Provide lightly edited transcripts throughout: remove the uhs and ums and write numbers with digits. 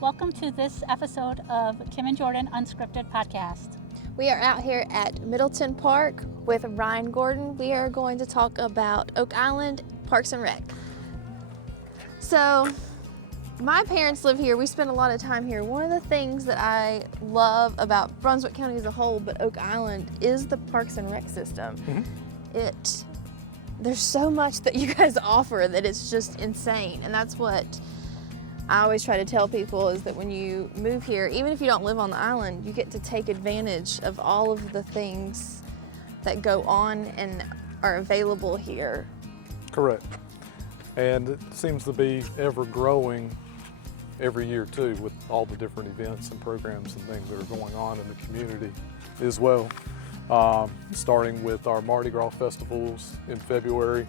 Welcome to this episode of Kim and Jordan Unscripted Podcast. We are out here at Middleton Park with Ryan Gordon. We are going to talk about Oak Island Parks and Rec. So, my parents live here. We spend a lot of time here. One of the things that I love about Brunswick County as a whole, but Oak Island, is the Parks and Rec system. There's so much that you guys offer that it's just insane, and that's what I always try to tell people, is that when you move here, even if you don't live on the island, you get to take advantage of all of the things that go on and are available here. Correct. And it seems to be ever growing every year too, with all the different events and programs and things that are going on in the community as well. Starting with our Mardi Gras festivals in February,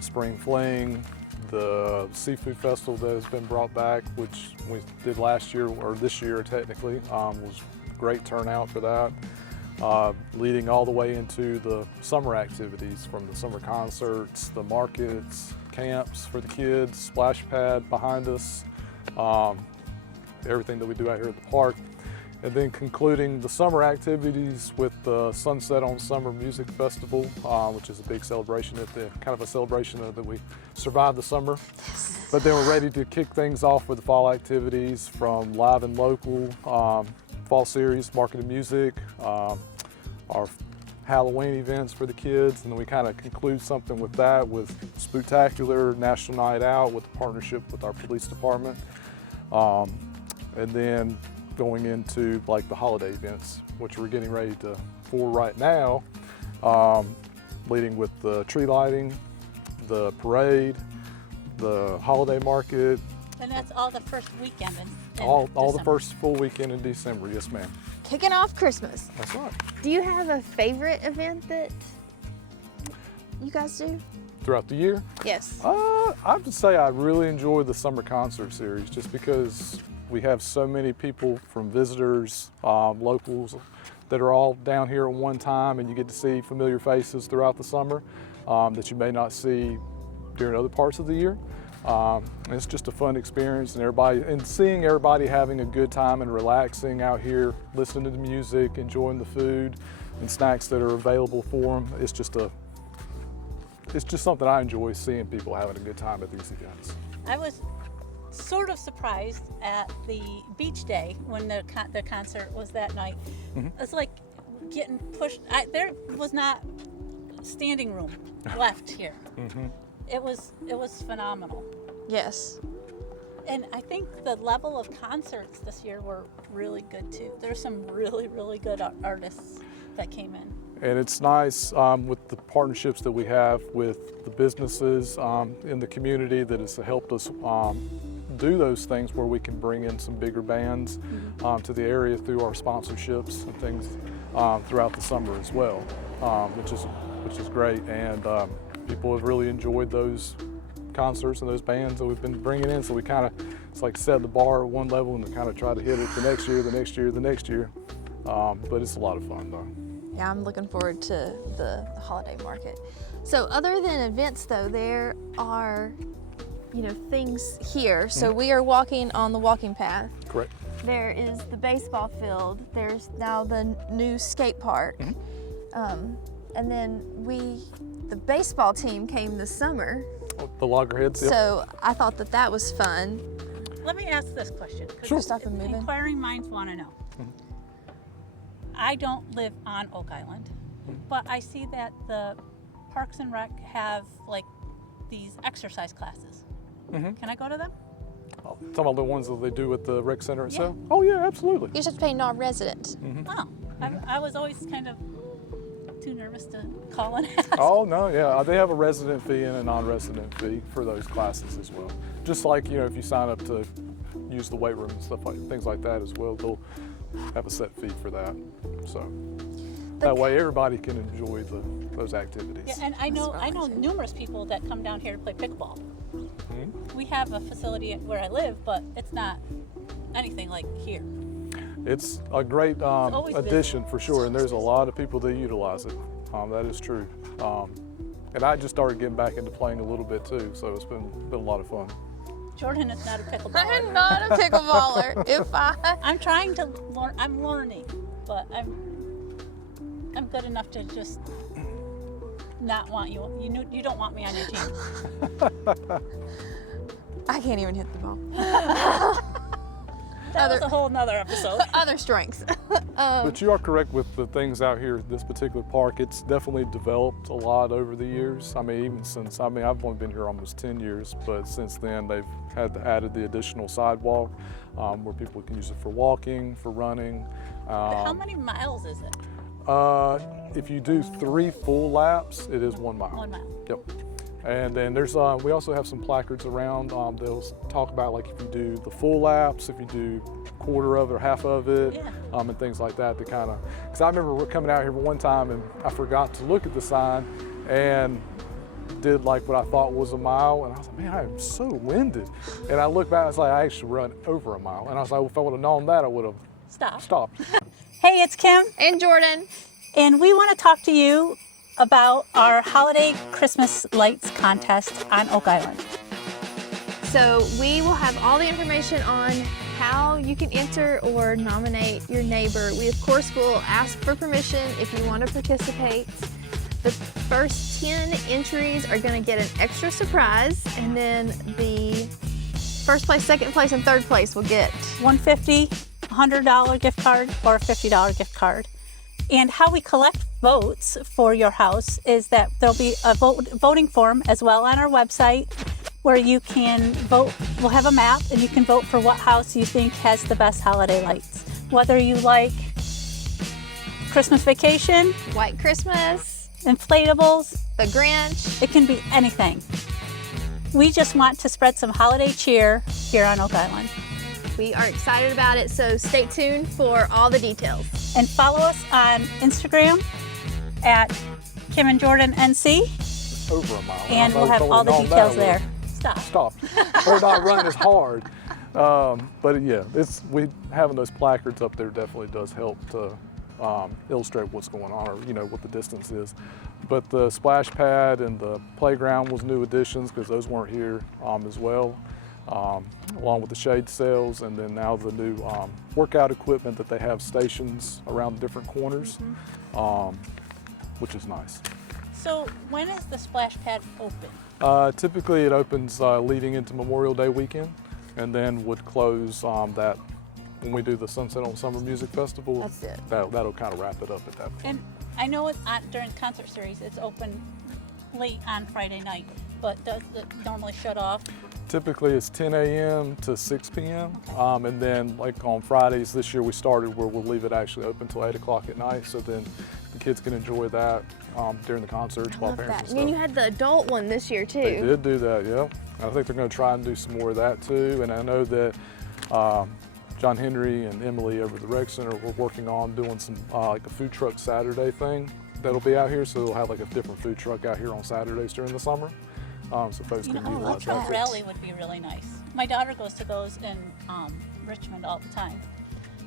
Spring Fling, the Seafood Festival that has been brought back, which we did last year, or this year technically, was great turnout for that. Leading all the way into the summer activities, from the summer concerts, the markets, camps for the kids, splash pad behind us, everything that we do out here at the park. And then concluding the summer activities with the Sunset on Summer Music Festival, which is a big celebration kind of a celebration that we survived the summer. But then we're ready to kick things off with the fall activities, from live and local, fall series, marketed music, our Halloween events for the kids, and then we kind of conclude something with that with Spooktacular National Night Out with a partnership with our police department. And then going into like the holiday events, which we're getting ready for right now, leading with the tree lighting, the parade, the holiday market. And that's all the first weekend in all the December. first full weekend in December, yes ma'am. Kicking off Christmas. That's right. Do you have a favorite event that you guys do? Throughout the year? Yes. I have to say I really enjoy the summer concert series, just because we have so many people, from visitors, locals, that are all down here at one time, and you get to see familiar faces throughout the summer that you may not see during other parts of the year. It's just a fun experience, and seeing everybody having a good time and relaxing out here, listening to the music, enjoying the food and snacks that are available for them. It's just something I enjoy, seeing people having a good time at these events. I was sort of surprised at the beach day when the concert was that night. It's like getting pushed. There was not standing room left here. It was phenomenal. Yes. And I think the level of concerts this year were really good too. There's some really, really good artists that came in. And it's nice with the partnerships that we have with the businesses in the community that has helped us do those things, where we can bring in some bigger bands to the area through our sponsorships and things throughout the summer as well, which is great. And people have really enjoyed those concerts and those bands that we've been bringing in. So we kind of, it's like set the bar at one level and kind of try to hit it the next year, the next year, the next year. But it's a lot of fun though. Yeah, I'm looking forward to the holiday market. So other than events though, there are, things here. So we are walking on the walking path. Correct. There is the baseball field. There's now the new skate park. And then the baseball team came this summer. The Loggerheads. Yep. So I thought that was fun. Let me ask this question. Sure. Stop and moving. Inquiring minds want to know. I don't live on Oak Island, but I see that the Parks and Rec have like these exercise classes. Can I go to them? Talking about the ones that they do at the rec center itself? Yeah. Oh yeah, absolutely. You just have to pay non-resident. Oh, I was always kind of too nervous to call and ask. Oh no, yeah, they have a resident fee and a non-resident fee for those classes as well. Just like, if you sign up to use the weight room and stuff things like that as well, they'll have a set fee for that. So that way everybody can enjoy those activities. Yeah, and I know numerous people that come down here to play pickleball. We have a facility where I live, but it's not anything like here. It's a great addition for sure, and there's a lot of people that utilize it. That is true. And I just started getting back into playing a little bit too, so it's been a lot of fun. Jordan is not a pickleballer. I'm not a pickleballer. I'm trying to learn. I'm learning, but I'm good enough to just not want you. You don't want me on your team. I can't even hit the ball. That was a whole nother episode. Other strengths. But you are correct with the things out here at this particular park. It's definitely developed a lot over the years. I mean, even since, I've only been here almost 10 years, but since then they've added the additional sidewalk where people can use it for walking, for running. But how many miles is it? If you do 3 full laps, it is 1 mile. 1 mile. Yep. And then there's, we also have some placards around. They'll talk about like if you do the full laps, if you do quarter of it or half of it, Yeah. And things like that to kind of, because I remember coming out here one time and I forgot to look at the sign and did like what I thought was a mile, and I was like, man, I am so winded. And I looked back, I was like, I actually run over a mile. And I was like, well, if I would have known that, I would have stopped. Hey, it's Kim, And Jordan. and we want to talk to you about our holiday Christmas lights contest on Oak Island. So we will have all the information on how you can enter or nominate your neighbor. We of course will ask for permission if you want to participate. The first 10 entries are going to get an extra surprise, and then the first place, second place, and third place will get $150, $100 gift card, or a $50 gift card. And how we collect votes for your house is that there'll be a voting form as well on our website where you can vote. We'll have a map and you can vote for what house you think has the best holiday lights. Whether you like Christmas Vacation, White Christmas, inflatables, the Grinch. it can be anything. We just want to spread some holiday cheer here on Oak Island. We are excited about it, so stay tuned for all the details. And follow us on Instagram at Kim and Jordan NC, Over a mile. and we'll have all the details there. Stop. Or not run as hard. But yeah, having those placards up there definitely does help to illustrate what's going on, or what the distance is. But the splash pad and the playground was new additions because those weren't here as well. Along with the shade sails, and then now the new workout equipment that they have stations around the different corners, which is nice. So when is the splash pad open? Typically it opens leading into Memorial Day weekend, and then would close that when we do the Sunset on Summer Music Festival. That's it. That'll kind of wrap it up at that point. And I know it's during concert series, it's open late on Friday night, but does it normally shut off? Typically it's 10 a.m. to 6 p.m. And then like on Fridays this year we started where we'll leave it actually open till 8 o'clock at night, so then the kids can enjoy that during the concerts while parents and And stuff. you had the adult one this year too. They did do that, yeah. I think they're going to try and do some more of that too. And I know that John Henry and Emily over at the Rec Center were working on doing some like a food truck Saturday thing that'll be out here. So they'll have like a different food truck out here on Saturdays during the summer. So folks can A utilize truck that. rally would be really nice. My daughter goes to those in Richmond all the time,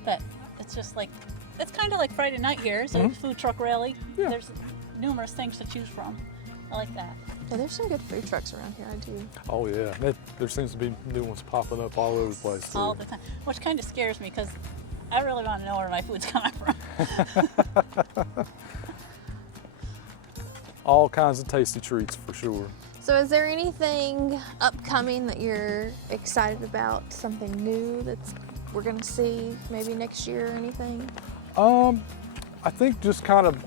but it's just like, it's kind of like Friday night here. So food truck rally. Yeah. There's numerous things to choose from. I like that. Yeah, there's some good food trucks around here, I do. Oh yeah, there seems to be new ones popping up all over the place too. All the time, which kind of scares me because I really want to know where my food's coming from. All kinds of tasty treats for sure. So is there anything upcoming that you're excited about? Something new we're gonna see maybe next year or anything? I think just kind of,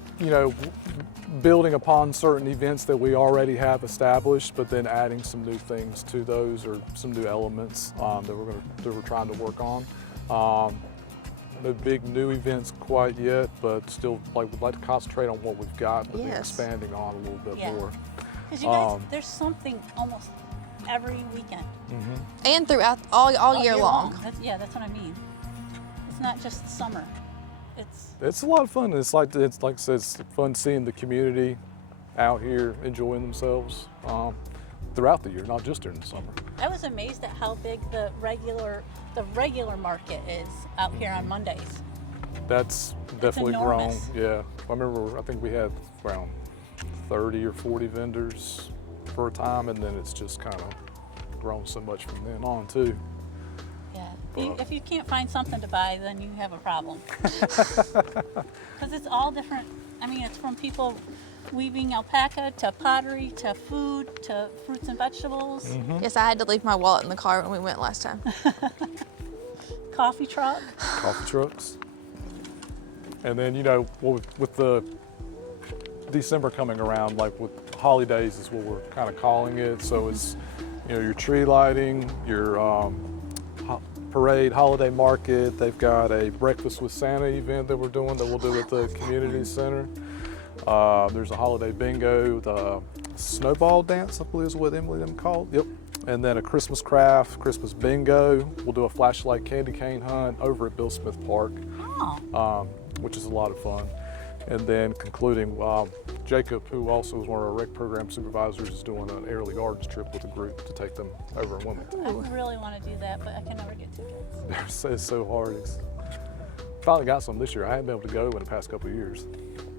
building upon certain events that we already have established, but then adding some new things to those, or some new elements that we're trying to work on. No big new events quite yet, but still we'd like to concentrate on what we've got, but then Yes. expanding on a little bit Yeah. more. Because you guys, there's something almost every weekend. And throughout all year long. That's what I mean. It's not just summer. It's a lot of fun. It's like I said, it's fun seeing the community out here enjoying themselves throughout the year, not just during the summer. I was amazed at how big the regular market is out here on Mondays. That's definitely grown. enormous. Yeah, I think we had around 30 or 40 vendors for a time, and then it's just kind of grown so much from then on too. Yeah. If you can't find something to buy, then you have a problem. Because it's all different. I mean, it's from people weaving alpaca to pottery to food to fruits and vegetables. Yes, I had to leave my wallet in the car when we went last time. Coffee truck. Coffee trucks. And then, with the December coming around, like with holidays is what we're kind of calling it. So it's, your tree lighting, your parade, holiday market. They've got a breakfast with Santa event that we're doing that we'll do at the community center. There's a holiday bingo, the snowball dance, I believe is what Emily them called. Yep. And then a Christmas craft, Christmas bingo. We'll do a flashlight candy cane hunt over at Bill Smith Park, which is a lot of fun. And then concluding, Jacob, who also is one of our rec program supervisors, is doing an Airly Gardens trip with a group to take them over in Wilmington. I really want to do that, but I can never get tickets. It's so hard. Finally got some this year. I haven't been able to go in the past couple of years.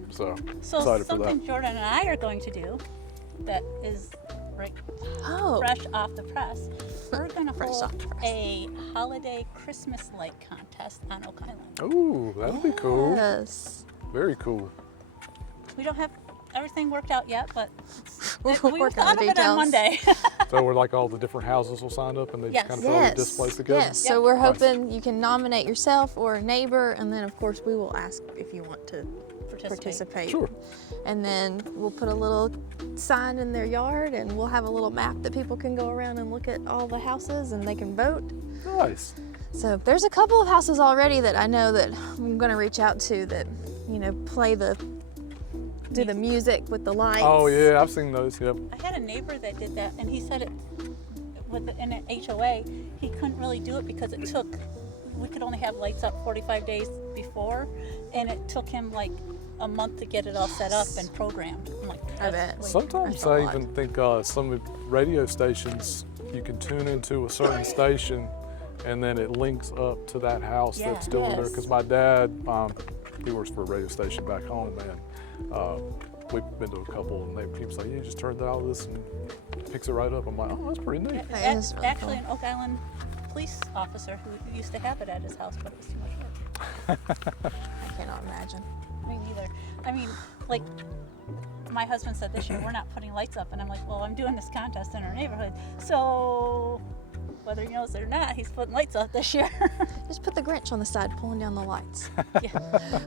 So excited for that. Something Jordan and I are going to do that is fresh off the press. We're going to hold a holiday Christmas light contest on Oak Island. Ooh, that'll be cool. Yes. Very cool. We don't have everything worked out yet, but We're we working thought on of the it on Monday. So we're like all the different houses will sign up and they just kind of put all the displays together? Yes, so we're hoping you can nominate yourself or a neighbor, and then of course we will ask if you want to participate. Sure. And then we'll put a little sign in their yard, and we'll have a little map that people can go around and look at all the houses and they can vote. Nice. So there's a couple of houses already that I know that I'm going to reach out to that, do the music with the lights. Oh yeah, I've seen those, yep. I had a neighbor that did that, and he said in an HOA, he couldn't really do it because we could only have lights up 45 days before, and it took him like a month to get it all set up and programmed. I'm like, I bet. Sometimes I even think some radio stations, you can tune into a certain station and then it links up to that house that's still there. Because my dad, he works for a radio station back home, and we've been to a couple, and he was like, "You just turn all this and picks it right up." I'm like, "Oh, that's pretty neat." That is really Actually, an Oak Island police officer who used to have it at his house, but it was too much work. I cannot imagine. Me neither. I mean, like, my husband said this year, we're not putting lights up, and I'm like, well, I'm doing this contest in our neighborhood, so whether he knows it or not, he's putting lights up this year. Just put the Grinch on the side pulling down the lights. Yeah.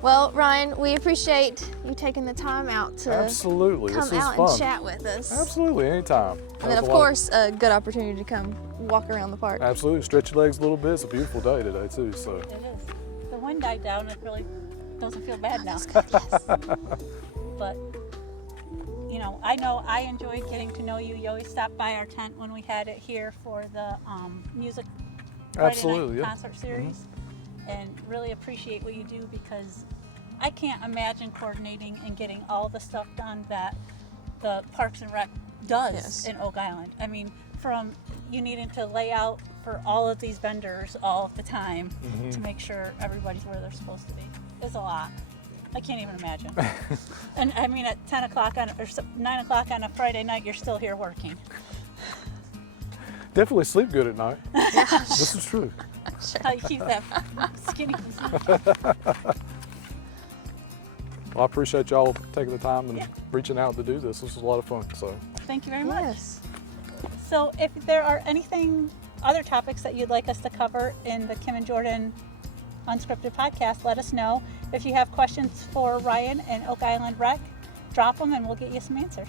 Well, Ryan, we appreciate you taking the time out to Absolutely. come This was out fun. and chat with us. Absolutely, anytime. And then, of course, a good opportunity to come walk around the park. Absolutely, stretch your legs a little bit. It's a beautiful day today too. So. It is. The wind died down. It really doesn't feel bad now. But, I know I enjoyed getting to know you. You always stopped by our tent when we had it here for the music Friday night concert series. And really appreciate what you do, because I can't imagine coordinating and getting all the stuff done that the Parks and Rec does in Oak Island. I mean, from you needing to lay out for all of these vendors all of the time to make sure everybody's where they're supposed to be. It's a lot. I can't even imagine. And I mean, at 10 o'clock or 9 o'clock on a Friday night, you're still here working. Definitely sleep good at night. This is true. How you keep that skinny physique. Well, I appreciate y'all taking the time and reaching out to do this. This was a lot of fun. So thank you very much. Yes. So if there are other topics that you'd like us to cover in the Kim and Jordan Unscripted podcast, let us know. If you have questions for Ryan and Oak Island Rec, drop them and we'll get you some answers.